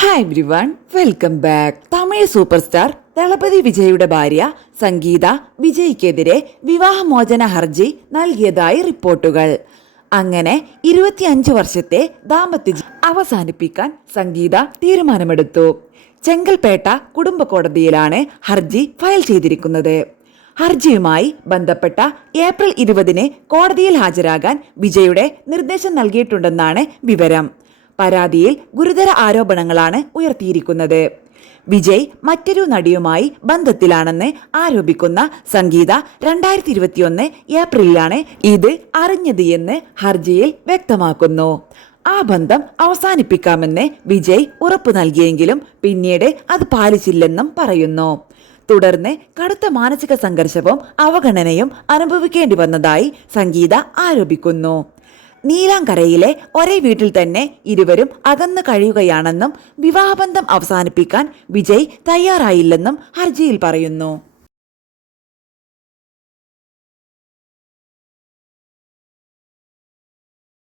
Hi everyone, welcome back. Tamil super star Thalapathy വിജയുടെ ഭാര്യ സംഗീത വിജയ്ക്കെതിരെ വിവാഹമോചന ഹർജി നൽകിയതായി റിപ്പോർട്ടുകൾ. അങ്ങനെ 25 വർഷത്തെ ദാമ്പത്യ അവസാനിപ്പിക്കാൻ സംഗീത തീരുമാനമെടുത്തു. ചെങ്കൽപ്പേട്ട കുടുംബ കോടതിയിലാണ് ഹർജി ഫയൽ ചെയ്തിരിക്കുന്നത്. ഹർജിയുമായി ബന്ധപ്പെട്ട ഏപ്രിൽ 20 കോടതിയിൽ ഹാജരാകാൻ വിജയുടെ നിർദ്ദേശം നൽകിയിട്ടുണ്ടെന്നാണ് വിവരം. പരാതിയിൽ ഗുരുതര ആരോപണങ്ങളാണ് ഉയർത്തിയിരിക്കുന്നത്. വിജയ് മറ്റൊരു നടിയുമായി ബന്ധത്തിലാണെന്ന് ആരോപിക്കുന്ന സംഗീത 2021 ഏപ്രിലാണ് ഇത് അറിഞ്ഞത് എന്ന് ഹർജിയിൽ വ്യക്തമാക്കുന്നു. ആ ബന്ധം അവസാനിപ്പിക്കാമെന്ന് വിജയ് ഉറപ്പു നൽകിയെങ്കിലും പിന്നീട് അത് പാലിച്ചില്ലെന്നും പറയുന്നു. തുടർന്ന് കടുത്ത മാനസിക സംഘർഷവും അവഗണനയും അനുഭവിക്കേണ്ടി വന്നതായി സംഗീത ആരോപിക്കുന്നു. നീലാങ്കരയിലെ ഒരേ വീട്ടിൽ തന്നെ ഇരുവരും അകന്നു കഴിയുകയാണെന്നും വിവാഹബന്ധം അവസാനിപ്പിക്കാൻ വിജയ് തയ്യാറായില്ലെന്നും ഹർജിയിൽ പറയുന്നു.